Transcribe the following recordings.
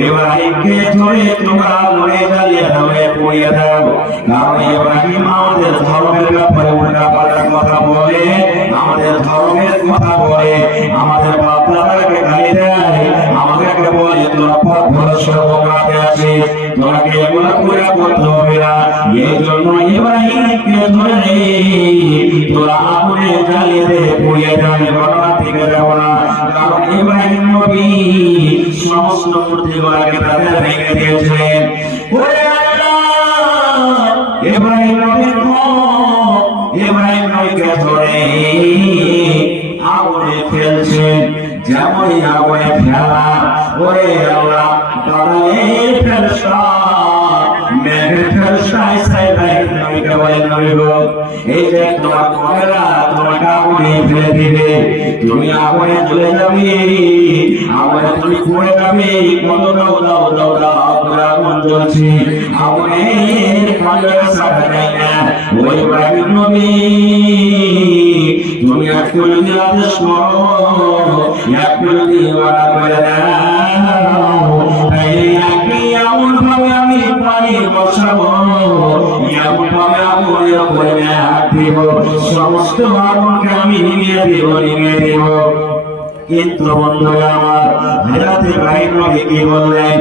ইব্রাহিমকে ধরে তোমরা মরে জ্বালিয়ে দাও, পুড়িয়ে দাও। কারণ ইব্রাহিম আমাদের ধর্মের ব্যাপারে উল্টাপাল্টা কথা বলে, আমাদের ধর্মের কথা বলে, আমাদের বাপ-দাদাকে গালি দেয়, আমাদেরকে বলে তোরা পথ ভ্রষ্ট গোমরাতে আছিস, তোরাকে এগুলো করে করতে হবে না। এই জন্য ইব্রাহিমকে ধরে তোরা আগুনে জ্বালিয়ে দে, পুড়িয়ে দেয়। ঘটনা থেকে যাব না, কারণ ইব্রাহিম নবী সমস্ত মূর্তিগুলোকে তাদের ভেঙে দিয়েছিলেন। ইব্রাহিম নবীকে ধরে আগুনে ফেলছেন, যেমনই আগুনে ফেলা ওরে আল্লাহ বাড়াই ফেলসা মেঘের ফেলসায় ইব্রাহিম নবীকে বলেন, নবী গো, এই যে তোমার কমেরা তোমাকে আগুনে ফেলে দিবে, তুমি আগুনে জ্বলে যাবে, আগুনে তুমি পড়ে যাবে। কত দাও দাও দাও দাও করে আগুন জ্বলছে, আগুনের কাজের সাথে যায় না। ওই ইব্রাহিম নবী তুমি একটু যদি আদেশ করো, একটু যদি ওয়াদা করে দাও, তাইলে একই এমন ভাবে আমি পানি বসাবো, এমন ভাবে আগুনের উপরে হাত দিব, সমস্ত আগুনকে আমি নিভিয়ে দিব। কিন্তু বন্ধুরা আমার, হযরত ইব্রাহিম নবী কি বললেন?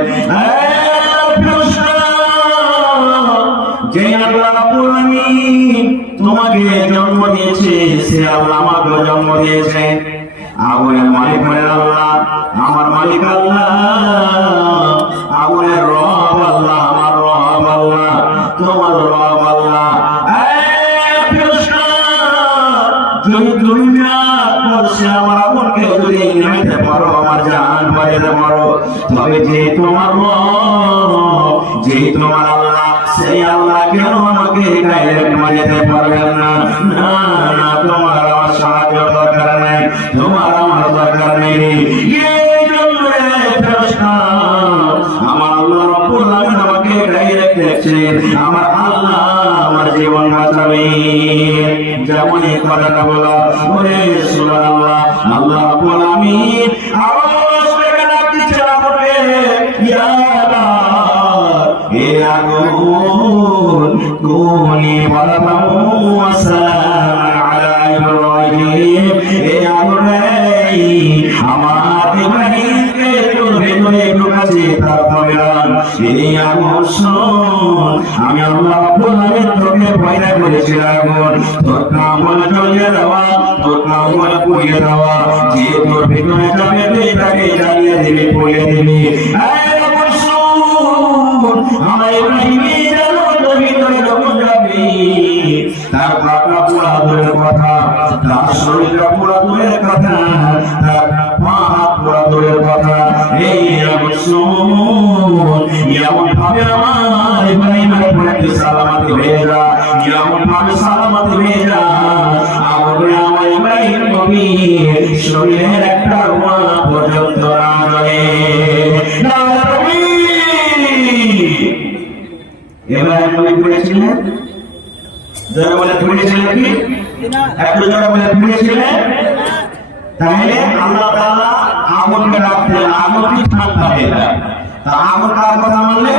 যে আল্লাহ রাব্বুল আলামিন তোমাকে জন্ম দিয়েছে, সে আল্লাহ আমাকে জন্ম দিয়েছে। আগুনের মালিক হলেন আল্লাহ, আমার মালিক আল্লাহ, আগুনের রব আল্লাহ, আমার রব আল্লাহ, তোমার রব আল্লাহ। যদি দুনিয়া করছে আমার আগুনকে যদি নামাইতে পারো, আমার জান বাড়িতে পারো, তবে যে তোমার রব, যে তোমার আল্লাহ, সেই আল্লাহ কেন আমাকে ডাইরেক্ট মারিতে পারবেন না? না না, তোমার আমার সাহায্য দরকার নেই, তোমার আমার দরকার নেই। এই জন্য আমার আল্লাহ রাব্বুল আলামিন আমাকে ডাইরেক্ট দেখছেন, আমার আল্লাহ আমার জীবন বাঁচাবে। যেমন এই কথাটা বলা, ওরে সুবহানাল্লাহ, আল্লাহ রাব্বুল আলামিন আওয়াজ করে ডাকছে আমাকে, ইয়া আল্লাহ, এ আগুন কুনি বারাকাতু ওয়া সালাম আলা ইব্রাহিম, এ আগুন আমার ইব্রাহিমকে তোর ভেতরে ঢুকাছে, তার প্রয়োজন এই আগুন শোন, আমি আল্লাহ রাব্বুল আলামিন তোকে পয়দা করেছিলাম, তোর কাম হলো জ্বলিয়ে দেওয়া, তোর কাম হলো পুড়িয়ে দেওয়া। যে তোর ভেতরে যাবে তুই তাকে জ্বালিয়ে দিবি, পুড়িয়ে দিবি। আমার ইব্রাহিমের ভিতরে যখন যাবি, তার পাটা পোড়া দূরের কথা, তার শরীরটা পোড়া দূরের কথা, তার পা হাত পোড়া দূরের কথা। এই আগুন শোন, এমন ভাবে আমার ইব্রাহিমের উপরে সালামতি হয়ে যা, এমন ভাবে সালামতি হয়ে যা, আগুনে আমার ইব্রাহিম নবী শরীরের একটা রোয়া পর্যন্ত না জ্বলে। ইব্রাহিম নবী পড়েছিলেন, যারা বলে পড়েছিলেন কি? একটু যারা বলে পড়েছিলেন, তাহলে আল্লাহ তাআলা আগুনকে রাখতে, আগুন কি ঠান্ডা হয়ে যায়। তা আগুন কার কথা মানলে?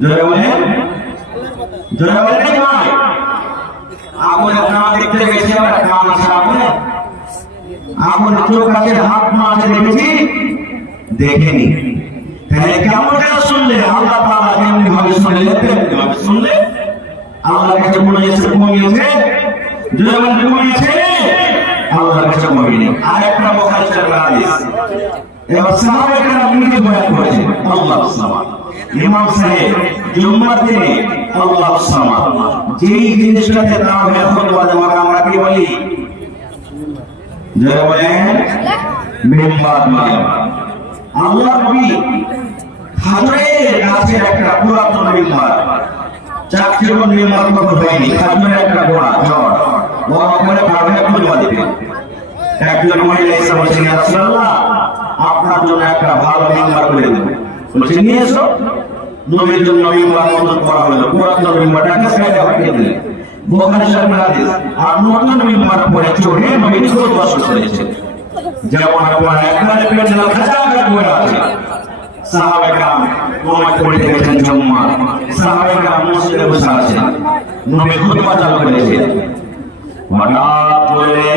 যারা বলে, যারা বলে কি ভাই আগুনের কান দেখতে গেছি, আমরা কান আছে আগুনে, আগুন চোখ আছে, হাত মা আছে, দেখেছি? দেখিনি। তাহলে কেমন শুনলে? আল্লাহ তাআলা যেমনি ভাবে শুনলে তেমনি ভাবে শুনলে। আল্লাহর কাছে মনে হয়েছে কমিয়েছে, যেমন কমিয়েছে আল্লাহর কাছে কমিয়ে। আর একটা বুখারী শরীফের হাদিস, এবার সাহাবায়ে কেরাম নিজে বয়ান করেছেন, আল্লাহু সামাদ। ইমাম সাহেব জুম্মার দিনে আল্লাহু সামাদ, যেই জিনিসটাতে তাওহীদ খুতবা দেওয়া আমরা কি বলি? যারা বলেন মিম্বার মানে আল্লাহ নবী খাজুরের গাছের একটা পুরাতন মিম্বার, চাকরির মিম্বার কখনো হয়নি, খাজুরের একটা গোড়া ঝড় বড় করে পারবে খুলবা দিবে। একজন মহিলা এসে বলছে, ইয়া রাসূলুল্লাহ, আপনার জন্য একটা ভালো মিম্বার করে দেব। বলছে নিয়ে এসো। নবীর জন্য মিম্বার মন্তর করা হলো, পুরাতন মিম্বারটাকে সাইডে রাখিয়ে দিলেন। বুখারী শরীফের হাদিস। আর নতুন মিম্বার পরে চড়ে নবী খুতবা শুরু করেছেন। যেমন আপনার একবারে পেছনে খাঁচা করে আছে, সাহাবায়ে কেরাম নামাজ পড়তে গেছেন জুম্মা, সাহাবায়ে কেরাম মসজিদে বসে আছেন, নবী খুতবা চালু করেছেন। হঠাৎ করে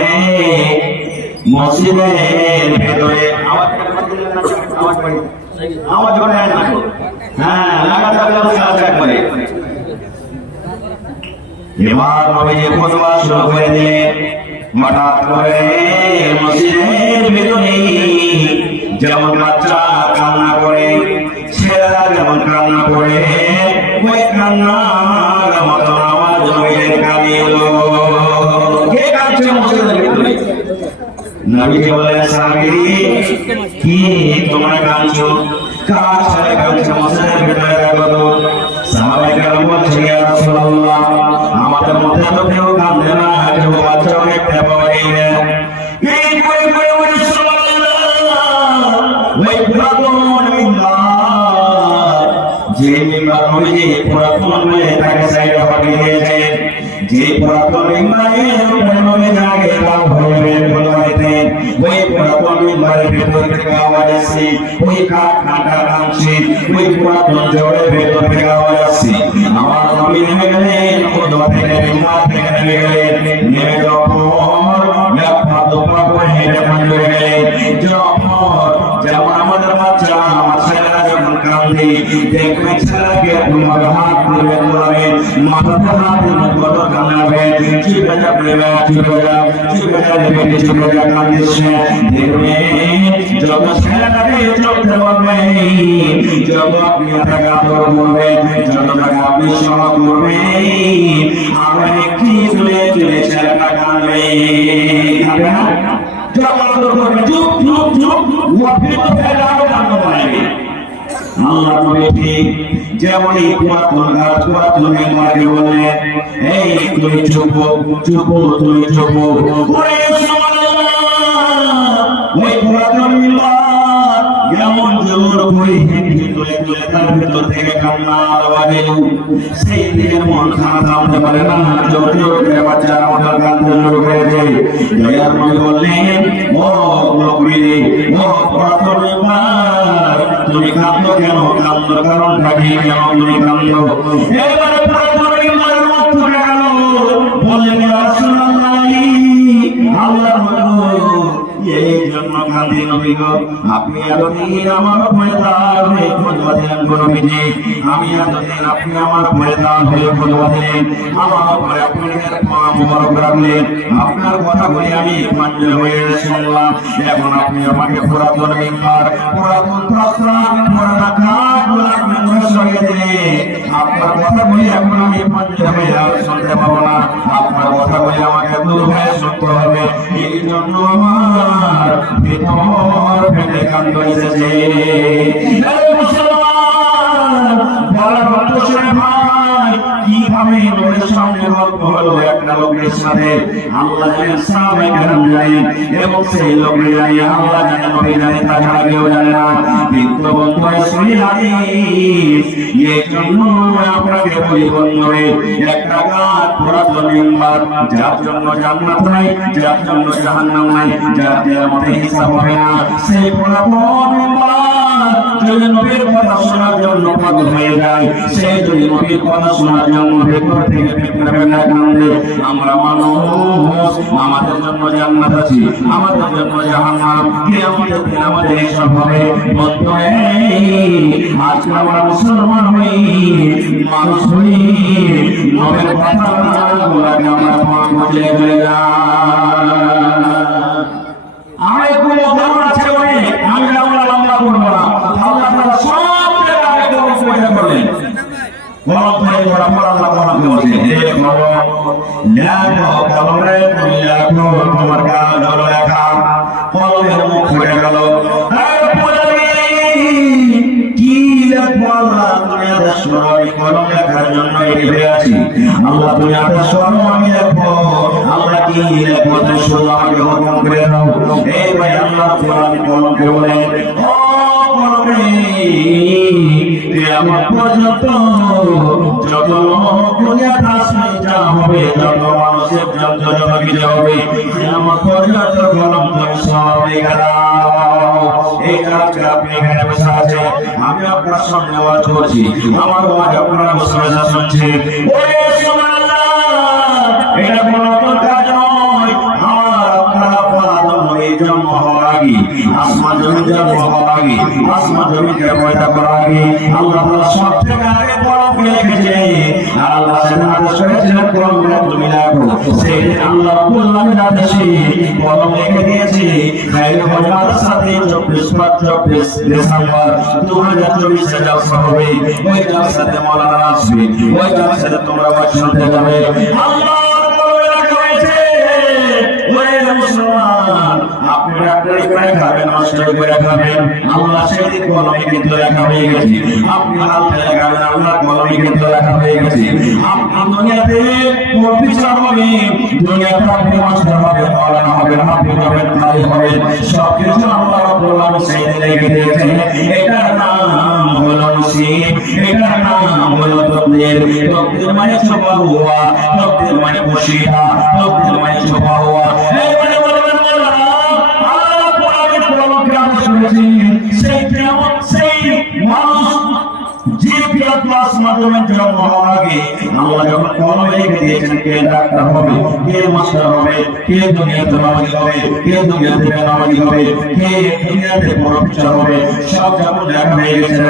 মসজিদের ভেতরে আওয়াজ করে না, হ্যাঁ লাগাতার একবারে এবার নবীজি খুতবা শুরু করে দিলেন। হঠাৎ করে মসজিদের ভেতরে যেমন বাচ্চা কান্না করে, ছেলেরা যেমন কান্না করে, ওই কান্নার মতো আওয়াজ নবীজির কানে এলো। কে কাঁদছে মসজিদের ভেতরে? নবীজি বলেন, সাহাবী কি তোমরা কাঁদছো? কার ছেলে কাঁদছে মসজিদের ভেতরে? দেখো তো। সাহাবায়ে কেরাম বলছে, ইয়া রাসূলুল্লাহ, আমাদের মধ্যে তো কেউ কাঁদে না, কেউ বাচ্চাও দেখতে পাওয়া যায় না। এই কই কই রাসূলুল্লাহ, ওই পুরাতন মিম্বার, যে মিম্বার নবীজি পুরাতন বলে তাকে সাইডে পাঠিয়ে দিয়েছেন, যে পুরাতন মিম্বারের উপরে নবীজি আগে লাভ হয়ে বলতেন, ওই পুরাতন মিম্বারের ভেতর থেকে আওয়াজ আসছে, ওই কাঠ কাটা কাঁদছে, ওই পুরাতন জোরের ভেতর থেকে আওয়াজ আসছে। আমার নবী নেমে গেলেন, খুতবা থেকে মিম্বার থেকে নেমে গেলেন, নেমে যখন এক পা দুপা করে হেঁটে মন্দিরে গেলেন। যেমন আমাদের বাচ্চা আমার ছেলেরা যখন কান্দে, দেখবে ছেলেকে তোমার হাত ধরে বলাবে, মাথাতে হাত ধরে কত কান্নাবে, চিপে যাবে চিপে যা চিপে যাবে চিপে যা কান্দিছে, দেখবে যত ছেলেটাকে চলতে পারবে, যত আপনি টাকা আদর করবেন, যত টাকা আপনি সহ করবেন, আমরা একটি তুলে তুলে ছেলেটা কাঁদবে, কাঁদবে না? যত আদর করবে চুপ চুপ চুপ, ওয়াফির তো ফেলে আরো কান্দ বানাবে। আল্লাহ নবী যেমন এই পুরাতন গাছ পুরাতন মিম্বারকে বললেন, এই তুমি চুপ চুপ, তুমি চুপ। ওরে সুবহানাল্লাহ, ওই পুরাতন মিম্বার যেমন জোর করে হেঁটে তুলে তুলে তার ভিতর থেকে কান্নার আওয়াজ এলো। সেই দিনের মন খারাপ থামতে পারে না, জোর জোর করে বাচ্চারা ওঠার কাঁদতে শুরু করেছে। দয়ার নবী বললেন, ও নবী, ও পুরাতন মিম্বার, তুমি কাঁদো কেন? কান্দার কারণটা কি? কেন তুমি কান্দো? এবারে পুরাতন মিম্বারের মুখ ফুটে গেল, বললেন, ইয়া রাসূলুল্লাহ, আল্লাহর রাসূল, এই জন্য কাঁদি নবী গো, আপনি এতদিন আমার উপরে তার হয়ে খুতবা দিলেন গো নবীজি, আমি এতদিন আপনি আমার উপরে তার হয়ে খুতবা দিলেন, আমার উপরে আপনি পা মোবারক রাখলেন, আপনার কথা বলে আমি মাঞ্জুর হয়ে শুনলাম। এখন আপনি আমাকে পুরাতন মিম্বার, পুরাতন প্রস্তাব, পুরানা কাঠগুলো আপনি সরিয়ে দিলেন, আপনার কথা বলে এখন আমি মাঞ্জুর হয়ে আর শুনতে পাবো না, আপনার কথা বলে আমাকে দূর হয়ে শুনতে হবে। এই জন্য আমার ভিতর ফেটে কান্দ এসেছে। কিভাবে লোকের সামনে গল্প হলো একটা লোকের সাথে, আল্লাহ জানেন, সাহাবায়ে কেরাম জানেন, এবং সেই লোকের জানে, আল্লাহ জানেন, নবী জানে, তাছাড়া কেউ জানে না। কিন্তু বন্ধুরা শুনি হাদিস, এই জন্য আপনাকে বলি বন্ধুরে, একটা গাছ পুরাতন মিম্বার, যার জন্য জান্নাত নাই, যার জন্য জাহান্নাম নাই, যার কিয়ামতে হিসাব হবে না, সেই পুরাতন মিম্বার যদি নবীর কথা শোনার জন্য পাগল হয়ে যায়, সেই যদি নবীর কথা শোনার জন্য ভেতর থেকে ফেটে কান্দে, আমরা মানুষ, আমাদের জন্য জান্নাত আছে, আমাদের জন্য জাহান্নাম, কিয়ামতের দিন আমাদের হিসাব হবে। বন্ধুরে, আজকে আমরা মুসলমান হই, মানুষ হই, নবীর কথাগুলোকে আমরা বুঝে ফেলে যাই। আমি কোনো কেমন আছে অনেক, আমি আমরা লম্বা করবো না, আল্লাহ তাআলা সব জায়গায় পয়দা করলেন। গলত হয়ে পড়া পর আল্লাহ কোরআনে বলেছেন, হে কলমে তুমি লেখো, তোমার কাজ হলো লেখা, কলমের মুখ ফুটে গেল। কি লেখবো আল্লাহ? তুমি আদেশ করো, আমি কলম লেখার জন্য এগিয়ে আছি। আল্লাহ তুমি আদেশ করো, আমি লেখবো। আল্লাহ কি লেখবো? তুমি শুধু আমাকে হুকুম করে দাও। এই ভাই আল্লাহ কোরআন কলমকে বলে, ও করবে কিয়ামত পর্যন্ত যত দুনিয়ার আসবে যা হবে যত মানুষের যন্ত্রণা হবে কিয়ামত পর্যন্ত কলম তুমি সব লিখে দাও। এই কাজকে আপনি এখানে বসে আছেন, আমি আপনার সঙ্গে ওয়াজ করছি, আমার ওয়াজ আপনারা বসে বসে শুনছেন। ওরে সুবহানাল্লাহ, এটা কোনো কাজ নয়। আমার আপনার আদম নবী জন্ম হওয়ার আগে, আসমান জমি জন্ম হওয়ার আগে, আসমান জমিকে পয়দা করার আগে আল্লাহ তাআলা সব থেকে আগে কলম লিখেছে। আর আল্লাহ সেটা আদেশ করেছিলেন কলমগুলো তুমি রাখো। সেই আল্লাহ রাব্বুল আলামিন আদেশে কলম লিখে দিয়েছে। খায়রুল হজমার সাথে 24 ডিসেম্বর 2024 জলসা হবে। ওই জলসাতে মাওলানা আসবে, ওই জলসাতে তোমরা ওয়াজ শুনতে যাবে। আল্লাহর কলমে লেখা হয়েছে, ওরে মুসলমান আপনি ডাক্তারি করে খাবেন, মাস্টারি করে খাবেন, আল্লাহ সেদিন কলমে কিন্তু লেখা হয়ে গেছে। আপনি হাল ফেলে খাবেন, আল্লাহর কলমে কিন্তু লেখা হয়ে গেছে। আপনি দুনিয়াতে প্রফেসর হবেন, দুনিয়াতে আপনি মাস্টার হবেন, মাওলানা হবেন, হাফেজ হবেন, কারি হবেন, সব কিছু আল্লাহ রাব্বুল আলামিন সেদিন লিখে দিয়েছেন। এটার নাম হলো নসিব, এটার নাম হলো তকদীর। তকদীর মানে ছুপা হুয়া, তকদীর মানে বসিয়া, তকদীর মানে ছুপা হুয়া। এই মানে বলবেন মাওলানা আল্লাহ রাব্বুল আলামিন কলমকে আমরা শুনেছি, সেই কিয়ামত সেই মানুষ যে ক্লাস মাধ্যমে জন্ম হওয়ার আগে আল্লাহ যখন কলমে লিখে দিয়েছেন কে ডাক্তার হবে, কে মাস্টার হবে, কে দুনিয়াতে নামাজি হবে, কে দুনিয়াতে বেনামাজি হবে, কে দুনিয়াতে প্রফেসর হবে, সব যখন লেখা হয়ে গেছে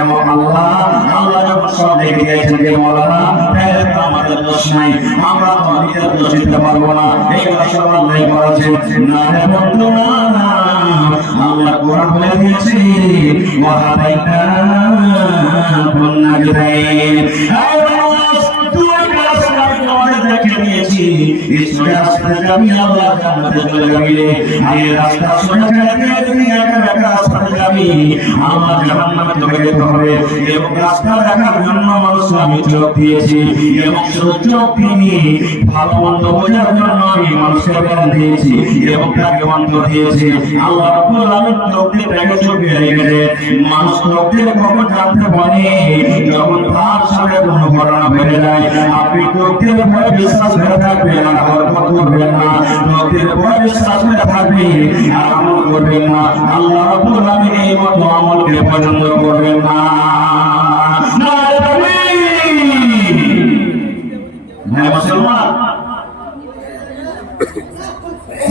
আল্লাহ যখন সব লিখে দিয়েছেন যে মাওলানা তাহলে তো আমাদের দোষ নাই, আমরা তো নিজের দোষ দিতে পারবো না, এইগুলো সব আল্লাহ করেছেন। না রে বন্ধু না, আল্লাহ কোরআন বলে দিয়েছে ওয়াহাদাইনা নাজরাইন। আয় মানুষ তুই কাজ আমি তোমাদের দেখে নিয়েছি, ঈশ্বরে আসতে যাবি আল্লাহ জান্নাতে চলে যাবি। এই রাস্তা সোজা ছেড়ে তুমি একা একা রাস্তাতে যাবি, আল্লাহ জাহান্নামে তোকে যেতে হবে। এবং রাস্তা দেখার জন্য মানুষ আমি চোখ দিয়েছি, এবং শুধু চোখ দিয়ে ভালো মন্দ বোঝার জন্য আমি মানুষের জ্ঞান দিয়েছি এবং তাকে অন্তর দিয়েছি। আল্লাহ রাব্বুল আলামিন চোখ দিয়ে তাকে চোখে রেখেছে। মানুষ চোখ দিয়ে কখন জানতে পারে যখন তার সামনে কোনো ঘটনা ঘটে যায়। আপনি চোখের উপরে বিশ্বাস করে থাকবেন আর গর্ব করবেন না, চোখের উপরে বিশ্বাস করে থাকবেন আর আমল করবেন না। আল্লাহ রাব্বুল আলামিন এই মতো আমলকে পছন্দ করবেন না। নারে তাকবীর! ভাই মুসলমান,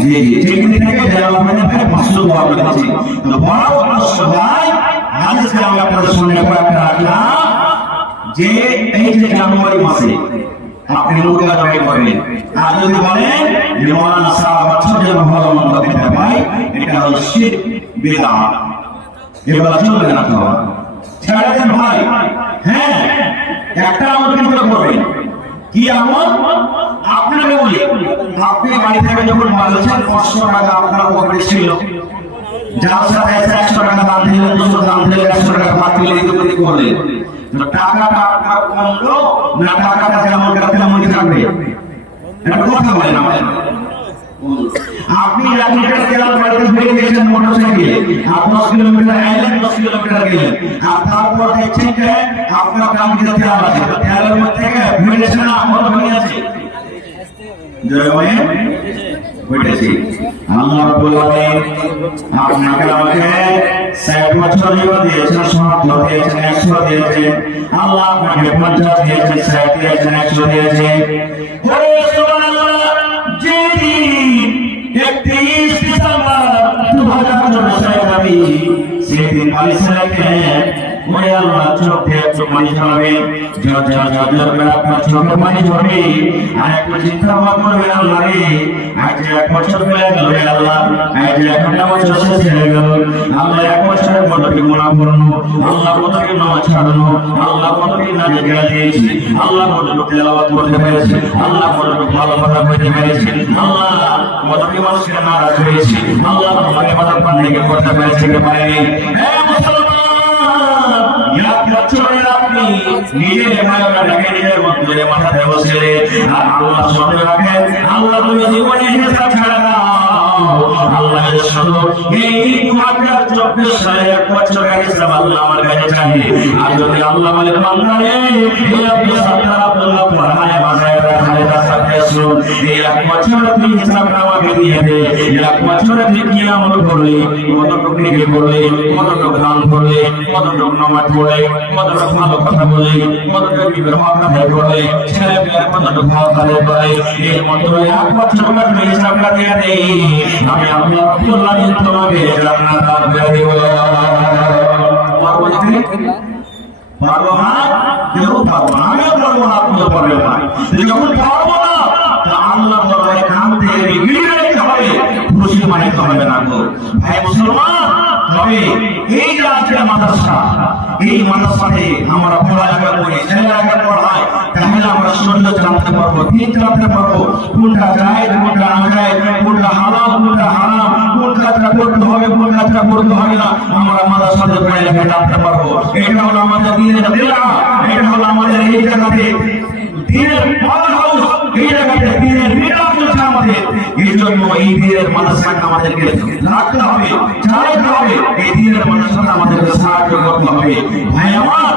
জি জি ঠিক থেকে জেলা মানে প্রশ্ন করতে পারছি তো বড় প্রশ্ন ভাই আজকে আমি আপনাদের সামনে কয়েকটা রাখলাম যে এই যে জানুয়ারি মাসে আপনি মুরগা জবাই করবেন আর যদি বলেন যে মাওলানা সাহেব বছর যেন ভালো মন্দ খেতে পাই, এটা হলো শিরক বিদআত, এগুলো চলবে না। তো ছেড়ে দেন ভাই। হ্যাঁ, একটা আমল কিন্তু করবেন। কি আমল? আপনাকে বলি, আপনি বাড়ি থেকে যখন বলেছেন 500 টাকা আপনার পকেটে ছিল, যার সাথে 100 টাকা দাম দিলেন, 200 দাম দিলেন, 100 টাকা বাদ দিলেন, এদিক করলেন, টাকাটা আপনার কমলো না টাকাটা যেমন তেমনই থাকবে? এটা কথা বলেন আমাদের। আপনি তেল বাড়িতে ঘুরে গেছেন মোটরসাইকেলে, আর 10 কিলোমিটার এলেন, 10 কিলোমিটার গেলেন, আর তারপর দেখছেন যে আপনার গাড়িতে তেল আছে, তেলের মধ্যে ভেঙেছে না কত ভেঙে আছে? জয় বলেন বুঝেছি। আল্লাহ রাব্বুল আলামিন আপনাকে আমাকে 60 বছর জীবন দিয়েছেন, 70 দিয়েছেন, 100 দিয়েছেন। আল্লাহ আপনাকে 50 দিয়েছেন, 60 দিয়েছেন, 100 দিয়েছেন। ওরে সুবহানাল্লাহ, যেদিন 31 ডিসেম্বর 2024 সেদিন মালিশাকে ওই আল্লাহ চোখ দিয়ে একটু পানি ঝরাবে, ঝর করে আপনার চোখে পানি ঝরবে। আর একটু চিন্তা ভাবনা করবে, আল্লাহ রে আজ 1 বছর হয়ে গেল, আল্লাহ আজ 1 বছর শেষ হয়ে গেল, আল্লাহ 1 বছরের কতটি গুনাহ করলো, আল্লাহ কতটি নামাজ ছাড়লো, আল্লাহ কতটি নামাজ গেলা দিয়েছি, আল্লাহ কতটি তেলাওয়াত করতে পেরেছি, আল্লাহ কতটি ভালো কথা বলতে পেরেছি, আল্লাহ কতটি মানুষকে নারাজ হয়েছি, আল্লাহ তোমাকে মাথার পানি করতে পেরেছি কে পারেনি। হ্যাঁ মুসলমান, আপনি নিজের মায়াটাকে নিজের মধ্যে মাথাতে বসে আর আল্লাহ সামনে রাখেন। আল্লাহ তুমি জীবনে হিসাব ছাড়া আল্লাহ শুনো এই 2024 সালে 1 বছর গেছে আল্লাহ আমার কাছে চাই আর যদি আল্লাহ বলে বান্দা রে এই আপনি সাত্তার আব্দুল্লাহ পড়ায় বাজায় রাখায় তাকে শুন এই 1 বছর তুই হিসাব আমাকে দিয়ে দে 1 বছর তুই কি আমল করলি কতটুকু নেকি করলি কতটুকু গান করলি কতটুকু নামাজ পড়লি কতটুকু ভালো কথা বললি কতটুকু বিবেক কথা বললি ছেলে মেয়ে কতটুকু ভালো কথা বললি এই মাত্র 1 বছর তুই হিসাবটা দিয়ে দে আমি আল্লাহ আব্দুল্লাহ তোমাকে জান্নাত দান করে দেব পারবো না কেউ পারবো না আমিও পারবো না আপনিও পারবেন না যখন পারবো না আল্লাহ দরবারে কান থেকে বিগড়ে যেতে হবে খুশি মানাইতে হবে না গো ভাই মুসলমান তবে এই যে আজকে মাদ্রাসা এই মাদ্রাসাতে আমরা পড়ালেখা করি ছেলেরা পড়াই তাহলে আমরা শরীর জানতে পারবো দিন জানতে পারবো কোনটা জায়েজ কোনটা নাজায়েজ কোনটা হালাল কোনটা হারাম কোন কাজটা করতে হবে কোন কাজটা করতে হবে না আমরা মাদ্রাসাতে পড়ালেখা জানতে পারবো এটা হলো আমাদের দ্বীনের বিলআ এটা হলো আমাদের এই জায়গাতে দ্বীনের পাওয়ার হাউস এই জায়গাতে দ্বীনের বিলআ চলছে আমাদের এই জন্য এই দ্বীনের মাদ্রাসাকে আমাদেরকে রাখতে হবে চালাতে হবে এই দ্বীনের মাদ্রাসাকে আমাদেরকে সাহায্য করতে হবে ভাই আমার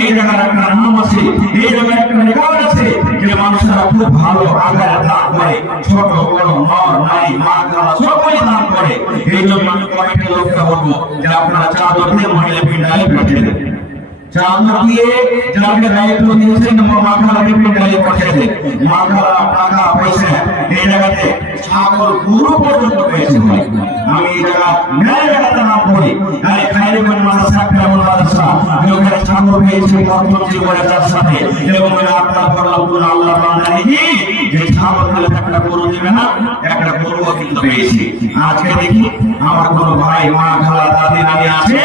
এই জায়গার একটা নাম আছে এই জায়গার একটা রেকর্ড আছে যে মানুষরা খুব ভালো আগায় দান করে ছোট বড় নর নারী মা খালা সবাই দান করে এই জন্য আমি কমিটির লোককে বলবো যে আপনারা চাদর দিয়ে মহিলা পিণ্ডায় পাঠিয়ে দেন চাদর দিয়ে যাকে দায়িত্ব দিয়েছেন মা খালাকে পিণ্ডায় পাঠিয়ে দেন মা খালা টাকা পয়সা এই জায়গাতে ছাগল গরু পর্যন্ত পেয়েছে আমি এই জায়গা ন্যায় জায়গাতে নাম করি আরে খাইরুল মাদ্রাসা কেমন মাদ্রাসা লোকের ছাগল পেয়েছে মধ্যমজি করে তার সাথে এবং আপনার বললাম আল্লাহ বান্দা নাকি যে ছাগল হলে একটা গরু দিবে না একটা গরুও কিন্তু পেয়েছি আজকে দেখি আমার কোন ভাই মা খালা দাদি নানি আছে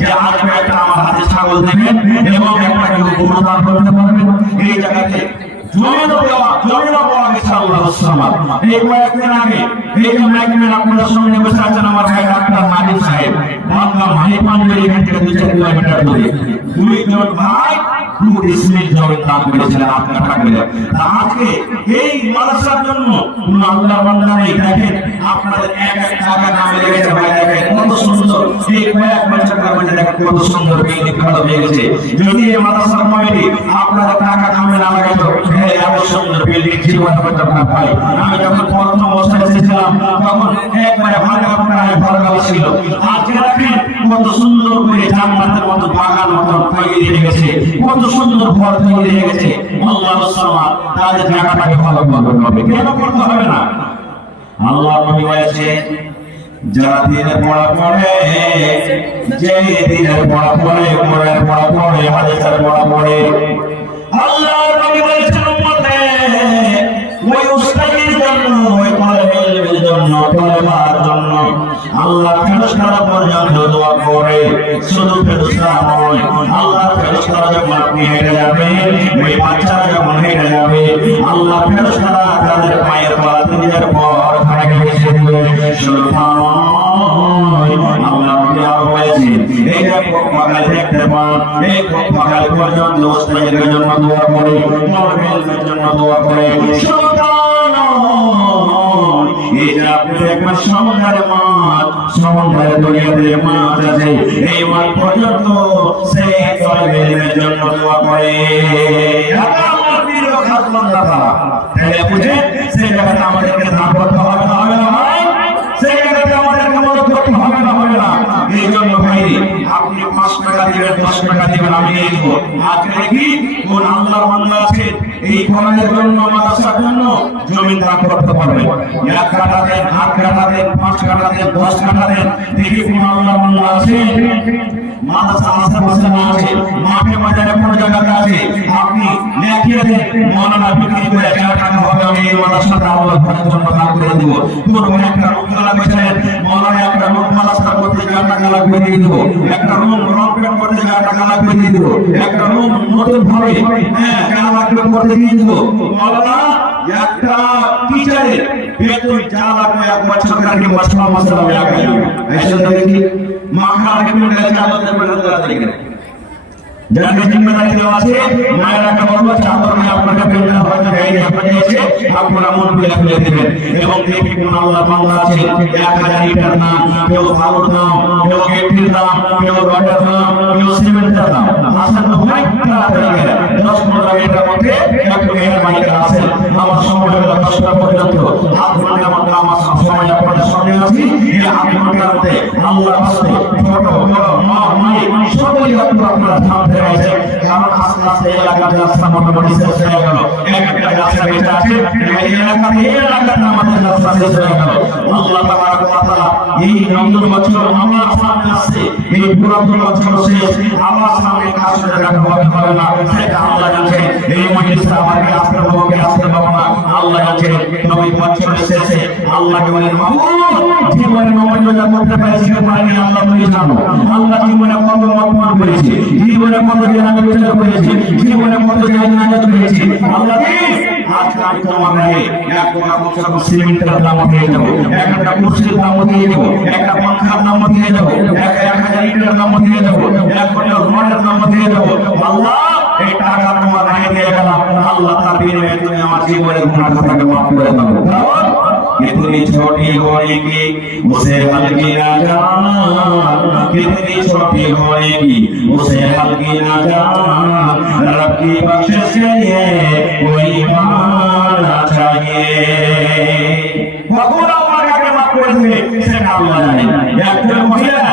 যে আজকে একটা আমার হাতে ছাগল দেবেন এবং একটা গরু দান করতে পারবেন এই জায়গাতে জমিনও পাওয়া গেছে আল্লাহ সামাদ এই কয়েকদিন আগে এই যে মাইকম্যান আপনাদের সামনে বসে আছেন আমার ভাই ডাক্তার মালিক সাহেব বাংলা মানিকগঞ্জের এখান থেকে 2-4 কিলোমিটার দূরে 2 জন ভাই 2 ডিসমিল জমি দান করেছিলেন আপনার টাকা আজকে এই মাদ্রাসার জন্য কোন আল্লাহ বান্দা নেই দেখেন আপনাদের এক টাকা নামে লেগেছে ভাই দেখেন কত সুন্দর এই কয়েক বছরের মধ্যে দেখেন কত সুন্দর বিল্ডিং ভালো হয়ে গেছে যদি এই মাদ্রাসার কমিটি আপনাদের টাকা নামে না লাগাতো এত সুন্দর বিল্ডিং জীবন করতে না ভাই আমি যখন প্রথম অবস্থায় এসেছিলাম তখন একবারে ভাঙা প্রায় ভরগা ছিল আজকে দেখেন কত সুন্দর করে জান্নাতের মতো বাগান মতো তৈরি হয়ে গেছে কত সুন্দর ঘর তৈরি হয়ে গেছে আল্লাহর সামাদ তাদের জায়গাটাকে ভালো করতে হবে কেন করতে হবে না আল্লাহ নবী বলেছে যারা দিনের পড়া পড়ে যে দিনের পড়া পড়ে কোরআনের পড়া পড়ে হাদিসের পড়া পড়ে আল্লাহ নবী বলেছেন উম্মতে ওই উস্তাদের জন্য ওই তালিবের জন্য তওবার জন্য আল্লাহ ফেরেশতারা পর্যন্ত দোয়া করে শুধু ফেরেশতা নয় আল্লাহ ফেরেশতারা যখন আপনি হেঁটে যাবে ওই বাচ্চারা যখন হেঁটে যাবে আল্লাহ ফেরেশতারা তাদের পায়ের তলাতে নিজের পর খাড়াকে বসিয়ে দিবে সুবহানাল্লাহ আল্লাহ নবী আরো বলেছেন এই যে মক্কায় দেখতে পান এই মক্কায় পর্যন্ত উস্তাদের জন্য দোয়া করে তালিবের জন্য দোয়া করে এই যে আপনি দেখবেন সমুদ্রের মাছ সমুদ্রের দরিয়াতে মাছ আছে এই মাছ পর্যন্ত সেই তালিবের জন্য দোয়া করে তাহলে বুঝে সেই জায়গাতে আমাদেরকে দান করতে হবে না হবে না ভাই সেই জায়গাতে আমাদেরকে মদত করতে হবে না হবে না এই জন্য ভাই আপনি 5 টাকা দিবেন 10 টাকা দিবেন আমি এই দেবো আজকে দেখি কোন আল্লাহর বান্দা আছে এই কোরআনের জন্য মাদ্রাসার জন্য জমি দান করতে পারবে 1 কাঠা দেন 8 কাঠা দেন 5 কাঠা দেন 10 কাঠা দেন দেখি কোন আল্লাহর বান্দা আছে মাদ্রাসা আশেপাশে না আছে মাঠে বাজারে কোন জায়গাতে আছে আপনি লিখিয়ে দেন মাওলানা বিক্রি করে 1 টাকা হবে আমি এই মাদ্রাসাতে আল্লাহ ঘরের জন্য দান করে দেব কোন একটা রুমলা বেচেন মাওলানা একটা রুম মাদ্রাসা করতে 1 টাকা লাগবে দিয়ে দেব একটা রুম রং পেন্ট করতে 1 টাকা লাগবে দিয়ে দেব একটা রুম নতুন ভাবে হ্যাঁ টাকা লাগবে করতে দিয়ে দেব মাওলানা একটা টিচারের বেতন যা লাগবে 1 বছর কাটে মাসলা মাসলা লাগাই এসে দেখি মা খালাকে বলে চাদর দেবে না দেখেন যাদের জিম্মেদারি দেওয়া আছে মায়েরাকে বলবো চাদর নিয়ে আপনাকে পেন্ডাল হয়তো গাড়ি আপনাকে এসে আপনারা মন খুলে দেবেন এবং দেখি কোন আল্লাহ বান্দা আছে 1000 লিটার দাম, কেউ বালুর দাম, কেউ গেটের দাম, কেউ রডের দাম, কেউ সিমেন্টের দাম আসেন তো ভাই তাড়াতাড়ি গেলে 10-15 মিনিটের মধ্যে একটু মেহরবানি করে আসেন। আমার সময় হলো 10টা পর্যন্ত হাত ঘন্টার মধ্যে আমার সময় আপনাদের সামনে আছি। এই হাত ঘন্টার মধ্যে আল্লাহর হস্তে ছোট বড় মা মাই সকলেই আপনারা থামতে রয়েছে, কারণ আস্তে আস্তে এলাকাতে রাস্তা মোটামুটি শেষ হয়ে গেল। একটা রাস্তা বেঁচে আছে, এই এলাকাতে আমাদের রাস্তা শেষ হয়ে গেল। আল্লাহ তাবারক ওয়া তাআলা এই রমজান বছর আমার সামনে আসছে, এই পুরাতন বছর শেষ আমার সামনে কাজ করে রাখা হবে না, সেটা আল্লাহ জানেন। এই মজলিসটা আমাকে আসতে পাবো না আল্লাহ জানেন। তবে বছর শেষে আল্লাহকে বলেন মাবুদ জীবনে মর্যাদা করতে পেরেছি পারিনি আল্লাহ তুমি জানো। আল্লাহ জীবনে কত অপমান করেছি, জীবনে কত জানাজা বিচার করেছি, জীবনে কত জানাজা করেছি আল্লাহ আজকে আমি তোমার নামে এক টাকা সিমেন্টের দাম দিয়ে দেবো, একটা কুরসির দাম দিয়ে দেবো, একটা পাখার দাম দিয়ে দেবো, 1000 লিটার দাম দিয়ে দেবো, 1 কোটি রডের দাম দিয়ে দেবো। আল্লাহ এই টাকা তোমার নামে দিয়ে গেলাম, আল্লাহ তার বিনিময়ে তুমি আমার জীবনের গুনাহ খাতাকে মাফ করে দাও। कितनी छोटी होएगी उसे हल्की ना जान, कितनी छोटी होएगी उसे हल्की ना जान, रब की बख्शिश के लिए कोई मानना चाहिए। भगवान हमारा के माफ कर दे সেটা আল্লাহ জানে। একজন মহিলা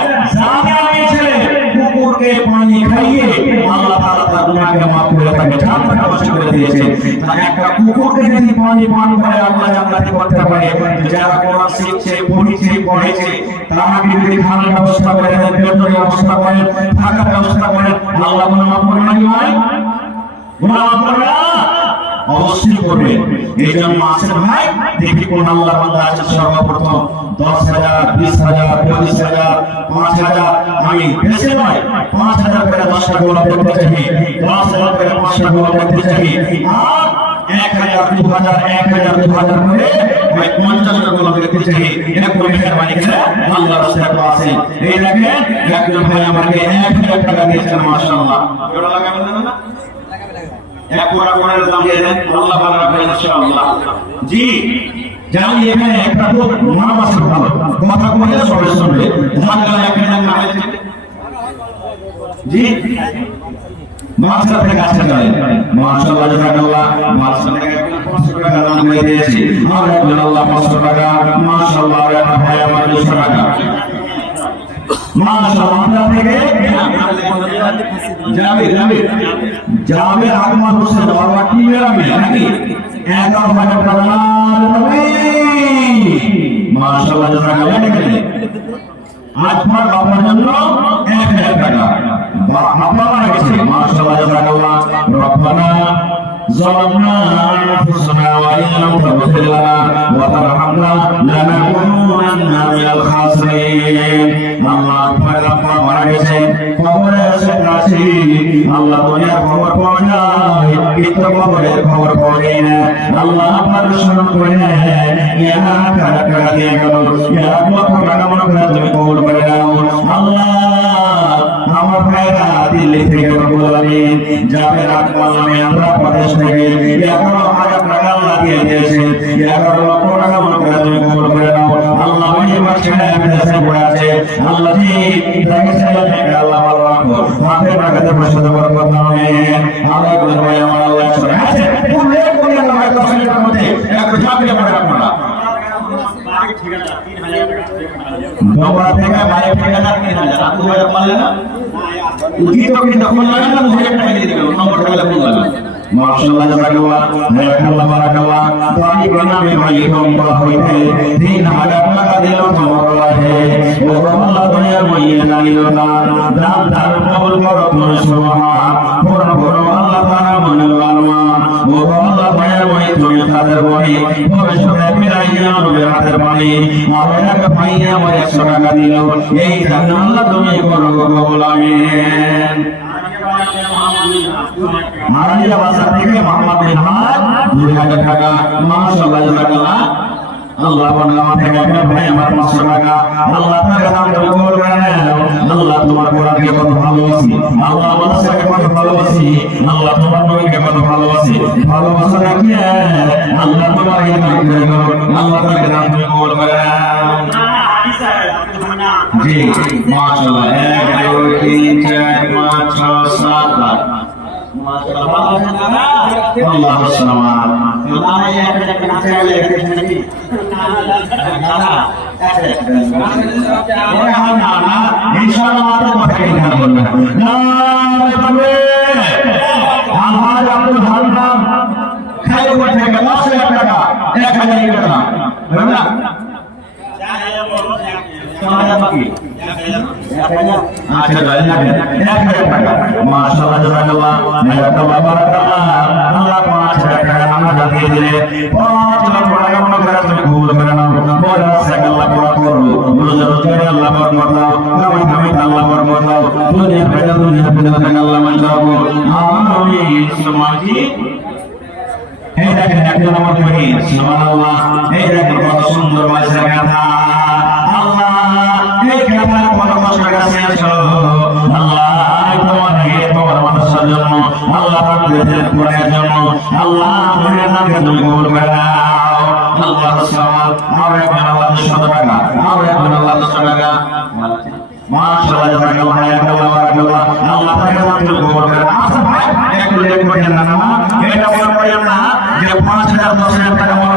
জানে ছেলে কুকুরকে পানি খাইয়ে আল্লাহ তাআলা তার গুনাহকে মাফ করে তাকে জান্নাতে প্রবেশ করে দিয়েছে। তাই একটা কুকুরকে যদি পানি পান করে আল্লাহ জান্নাতে করতে পারে, যারা কোরআন শিখছে পড়েছে তারা যদি খানার ব্যবস্থা করে, বেতনের ব্যবস্থা করে, থাকার ব্যবস্থা করে, আল্লাহ মাফ করে না কি ভাই? গুনাহ মাফ করে না? অবশ্যই করবে। এই জন্য আসেন ভাই দেখি কোন আল্লাহর বান্দা আছে সর্বপ্রথম 10,000 20,000 25,000 5,000 আমি বেশি নয় 5,000 করে 10টা গোলা করতে চাই, 10,000 করে 5টা গোলা করতে চাই, আর 1,000 2,000 1,000 2,000 করে ভাই 50টা গোলা করতে চাই। এটা কোন মেহরবানি করে আল্লাহর রাস্তায় আছে। এই দেখেন একজন ভাই আমাকে 1,000 টাকা দিয়েছেন মাশাআল্লাহ। কেমন লাগে বলেন না? এক কোরআনের দাম দিয়ে দেন, আল্লাহ ভালো রাখবে ইনশাআল্লাহ। জি জানি এখানে একটা লোক নাম আছে ভালো কথা বলে সবাই শুনবে, ঢাকা এখানে নাম আছে জি মাছরা থেকে আসতে পারে মাশাআল্লাহ জাযাকাল্লাহ। মাছরা থেকে 500 টাকা দাম করে দিয়েছি আল্লাহ 500 টাকা মাশাআল্লাহ। আর ভাই আমার 200 টাকা মাশাআল্লাহ। আমরা থেকে জামির আহমদ হোসেন বাবা কি গ্রামে নাকি 11,000 টাকা মাশাআল্লাহ জাযাকাল্লাহ। আজ আমার বাবার জন্য 1,000 টাকা বাবা মারা গেছে মাশাআল্লাহ জাযাকাল্লাহ। রব্বানা ظلمنا أنفسنا وإن لم تغفر لنا وترحمنا لنكونن من الخاسرين। আল্লাহ আপনার আপনার মারা গেছে কবরে আছে আল্লাহ দুনিয়ার খবর পাওয়া যায় কিন্তু কবরের খবর পাওয়া যায় না। আল্লাহ আপনার স্মরণ করে ইয়া টাকা দিয়ে গেল ইয়া লক্ষ টাকা মনে করে তুমি কবুল করে নাও। আল্লাহ আমার ভাইরা দিল্লি থেকে বললেন যাবে রাত মালামে আমরা প্রদেশ থেকে 11,000 টাকা আল্লাহ দিয়ে দিয়েছে, 11 লক্ষ টাকা মনে করে তুমি কবুল করে নাও। আল্লাহ ওই বাচ্চাটা বিদেশে পড়ে আছে আল্লাহ জি তাকে ছেলেকে আল্লাহ ভালো রাখো, মাঠে টাকাতে পয়সা দেওয়ার কথা নয় আল্লাহ বলেন ভাই আমার আল্লাহ সরে আছে পুরো কোনে আল্লাহ 10 টাকার মধ্যে একটু চাপিয়ে পড়ে আপনারা দোয়া থেকে বাইরে থেকে না 3,000 আপনি বাইরে পারলেন না উচিত কিন্তু কোন লাগে না 2,000 টাকা দিয়ে দিবেন নম্বর টাকা কোন লাগে মাশাআল্লাহ জাযাকাল্লাহ বারাকাল্লাহ বারাকাল্লাহ। তাই নামে ভাই তোমরা হইতে 3,000 টাকা দিল তোমরা হে ও আল্লাহ দুনিয়ার মইয়ে নাইল না দান দান কবুল করো তুমি সুবহান পূর্ণ করো আল্লাহ তাআলা মনের লালমা ও আল্লাহ মায়ের মই তুমি তাদের বই ভবিষ্যতে ফিরাইয়া নবে হাতের পানি আর এক ভাই আমার 100 টাকা দিল এই দান আল্লাহ তুমি করো কবুল আমিন। মারানিয়া বাজার থেকে মোহাম্মদ বিন হামাদ 2,000 টাকা মাশাআল্লাহ জাযাকাল্লাহ। আল্লাহ বান্দা আমাকে ভাই আমার 500 টাকা আল্লাহ তাআলা দান কবুল করে নাও আল্লাহ তোমার কোরআনকে কত ভালোবাসি আল্লাহ মানুষকে কত ভালোবাসি আল্লাহ তোমার নবীকে কত ভালোবাসি ভালোবাসা রাখিয়ে আল্লাহ তোমার এই নাম করে আল্লাহ তাআলা দান কবুল করে নাও জি মাশাআল্লাহ 1 2 3 4 5 6 7 8 মাশাআল্লাহ আল্লাহ সালাম নামে একটা কাছে গেলে নাকি না না ইনশাআল্লাহ তো কথা কেন বলবেন না তবে আমার আব্দুল হান্নান খাই উঠে গেল 100 টাকা 1000 টাকা বলেন না আচ্ছা মাশাআল্লাহ জাযাকাল্লাহ মাশাআল্লাহ বারাকাল্লাহ আল্লাহ 5000 টাকা নামাজ দিয়ে দিলে 5 লক্ষ টাকা মনে করে তুমি কবুল করে নাও বড় সাকাল্লাহ বড় করো রোজা রোজা আল্লাহ বরকত দাও কামাই কামাই আল্লাহ বরকত দাও দুনিয়া ফেরা আল্লাহ মঞ্জুর করো আমিন সুমাজি এই দেখেন একজন আমার করি সুবহানাল্লাহ এই দেখেন কত সুন্দর মাসের কথা আল্লাহ এই কথা কত কষ্ট কাছে আছো আল্লাহ তোমার এই তোমার মানুষের জন্য আল্লাহ আপনাদের পুরার জন্য আল্লাহ তোমার নামে তুমি কবুল করে নাও আল্লাহ সামাল আমরা এখন আল্লাহ 100 টাকা আমরা এখন আল্লাহ 100 টাকা মাশাআল্লাহ জাযাকাল্লাহ হায়াকাল্লাহ বারাকাল্লাহ আল্লাহ তাআলা আপনাদের কবুল করে আচ্ছা ভাই একটু লেট করেন না এটা মনে করেন না যে 5000 10,000 টাকা মনে